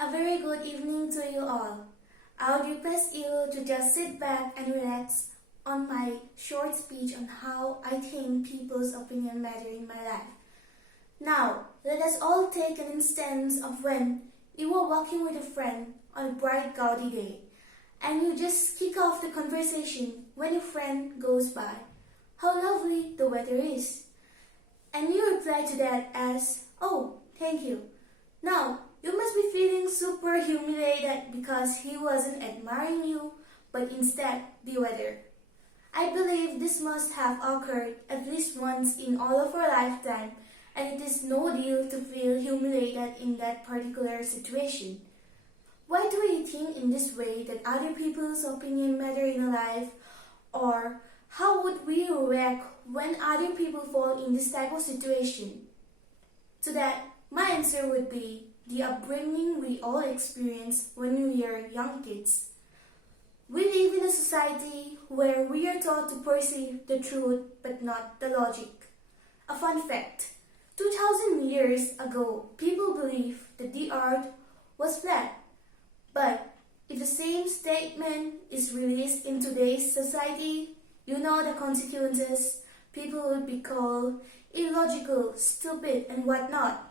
A very good evening to you all. I would request you to just sit back and relax on my short speech on how I think people's opinion matter in my life. Now, let us all take an instance of when you were walking with a friend on a bright cloudy day and you just kick off the conversation when your friend goes by. How lovely the weather is. And you reply to that as, "Oh, thank you." Now, you must be feeling super humiliated because he wasn't admiring you, but instead the weather. I believe this must have occurred at least once in all of our lifetime, and it is no deal to feel humiliated in that particular situation. Why do we think in this way that other people's opinion matter in our life? Or how would we react when other people fall in this type of situation? To that, my answer would be the upbringing we all experience when we are young kids. We live in a society where we are taught to perceive the truth but not the logic. A fun fact, 2000 years ago, people believed that the earth was flat. But if the same statement is released in today's society, you know the consequences. People would be called illogical, stupid, and whatnot.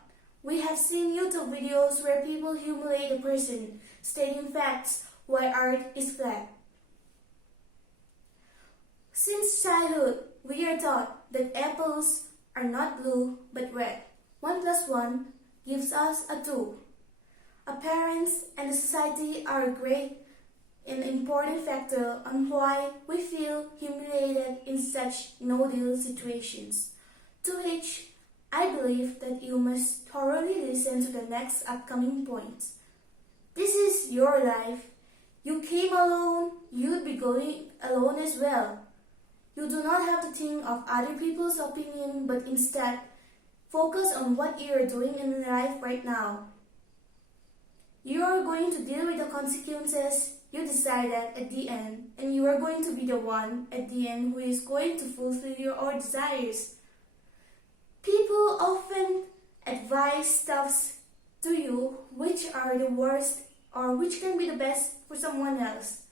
We have seen YouTube videos where people humiliate a person, stating facts why Earth is flat. Since childhood, we are taught that apples are not blue but red. 1 plus 1 gives us a 2. Our parents and the society are a great and important factor on why we feel humiliated in such no-deal situations, to which I believe that you must thoroughly listen to the next upcoming points. This is your life. You came alone, you'll be going alone as well. You do not have to think of other people's opinion, but instead focus on what you are doing in life right now. You are going to deal with the consequences you decided at the end, and you are going to be the one at the end who is going to fulfill your desires. People often advise stuffs to you which are the worst or which can be the best for someone else.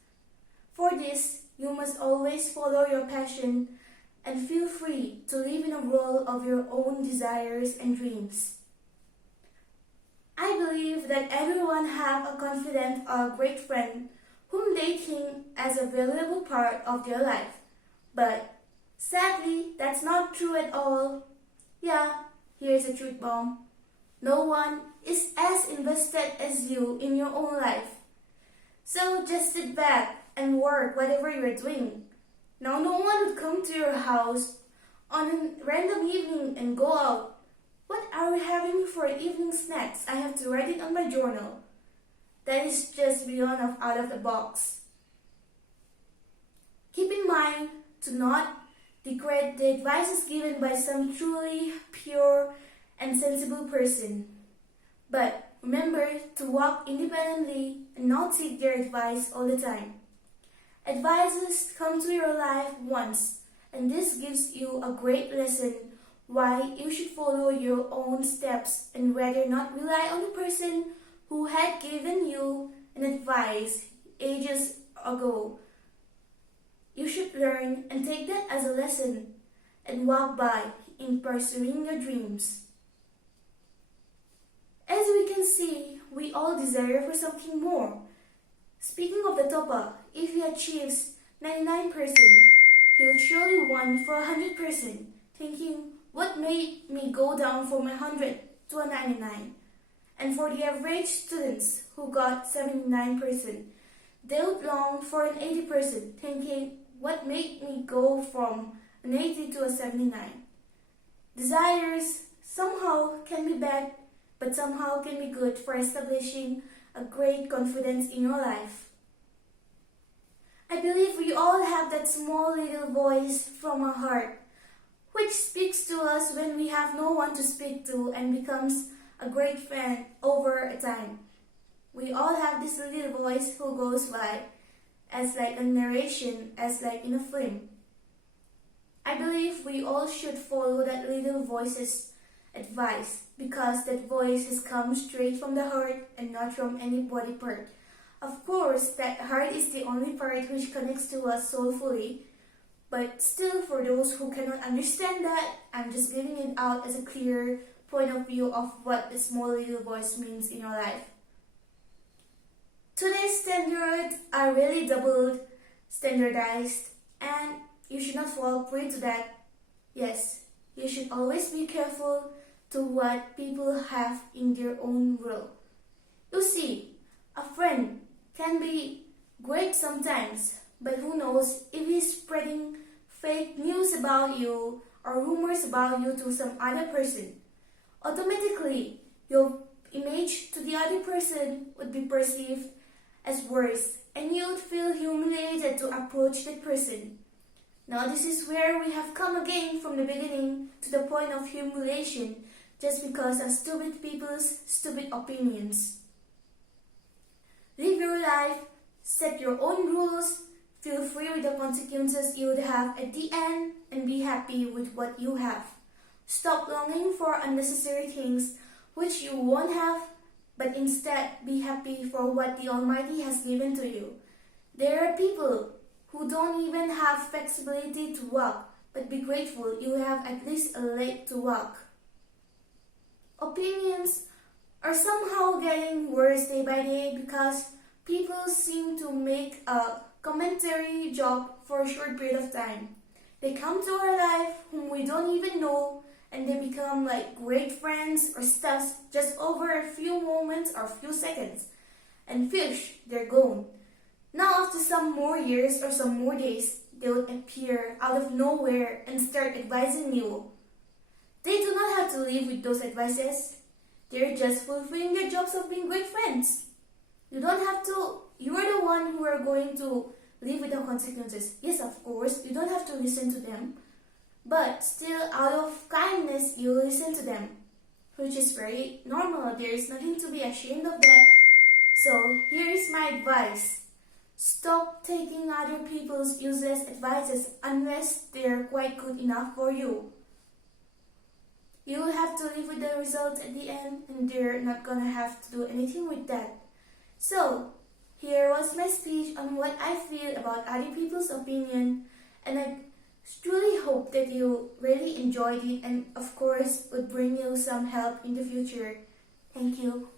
For this, you must always follow your passion and feel free to live in a world of your own desires and dreams. I believe that everyone have a confident or great friend whom they think as a valuable part of their life. But sadly, that's not true at all. Yeah, here's a truth bomb. No one is as invested as you in your own life. So just sit back and work whatever you're doing. Now no one would come to your house on a random evening and go out. What are we having for evening snacks? I have to write it on my journal. That is just beyond out of the box. Keep in mind to not degrade the advices given by some truly pure and sensible person. But remember to walk independently and not seek their advice all the time. Advices come to your life once, and this gives you a great lesson why you should follow your own steps and rather not rely on the person who had given you an advice ages ago. You should learn and take that as a lesson and walk by in pursuing your dreams. As we can see, we all desire for something more. Speaking of the Topa, if he achieves 99%, he will surely want for 100%, thinking, what made me go down from 100 to a 99? And for the average students who got 79%, they would long for an 80%, thinking, what made me go from an 80 to a 79? Desires somehow can be bad, but somehow can be good for establishing a great confidence in your life. I believe we all have that small little voice from our heart, which speaks to us when we have no one to speak to and becomes a great friend over a time. We all have this little voice who goes by as like a narration, as like in a film. I believe we all should follow that little voices advice because that voice has come straight from the heart and not from any body part. Of course, that heart is the only part which connects to us soulfully, but still for those who cannot understand that, I'm just giving it out as a clear point of view of what the small little voice means in your life. Today's standards are really doubled, standardized, and you should not fall prey to that. Yes, you should always be careful to what people have in their own world. You see, a friend can be great sometimes, but who knows if he's spreading fake news about you or rumors about you to some other person. Automatically, your image to the other person would be perceived as worse, and you would feel humiliated to approach that person. Now this is where we have come again from the beginning to the point of humiliation just because of stupid people's stupid opinions. Live your life, set your own rules, feel free with the consequences you would have at the end, and be happy with what you have. Stop longing for unnecessary things which you won't have, but instead be happy for what the Almighty has given to you. There are people who don't even have flexibility to walk, but be grateful you have at least a leg to walk. Opinions are somehow getting worse day by day because people seem to make a commentary job for a short period of time. They come to our life whom we don't even know, and they become like great friends or stuffs just over a few moments or few seconds. And fish, they're gone. Now after some more years or some more days, they will appear out of nowhere and start advising you. They do not have to live with those advices. They're just fulfilling their jobs of being great friends. You don't have to. You are the one who are going to live with the consequences. Yes, of course, you don't have to listen to them. But still, out of kindness, you listen to them. Which is very normal. There is nothing to be ashamed of that. So, here is my advice. Stop taking other people's useless advices unless they're quite good enough for you. You will have to live with the results at the end, and they're not gonna have to do anything with that. So, here was my speech on what I feel about other people's opinion, and I truly hope that you really enjoyed it and of course would bring you some help in the future. Thank you.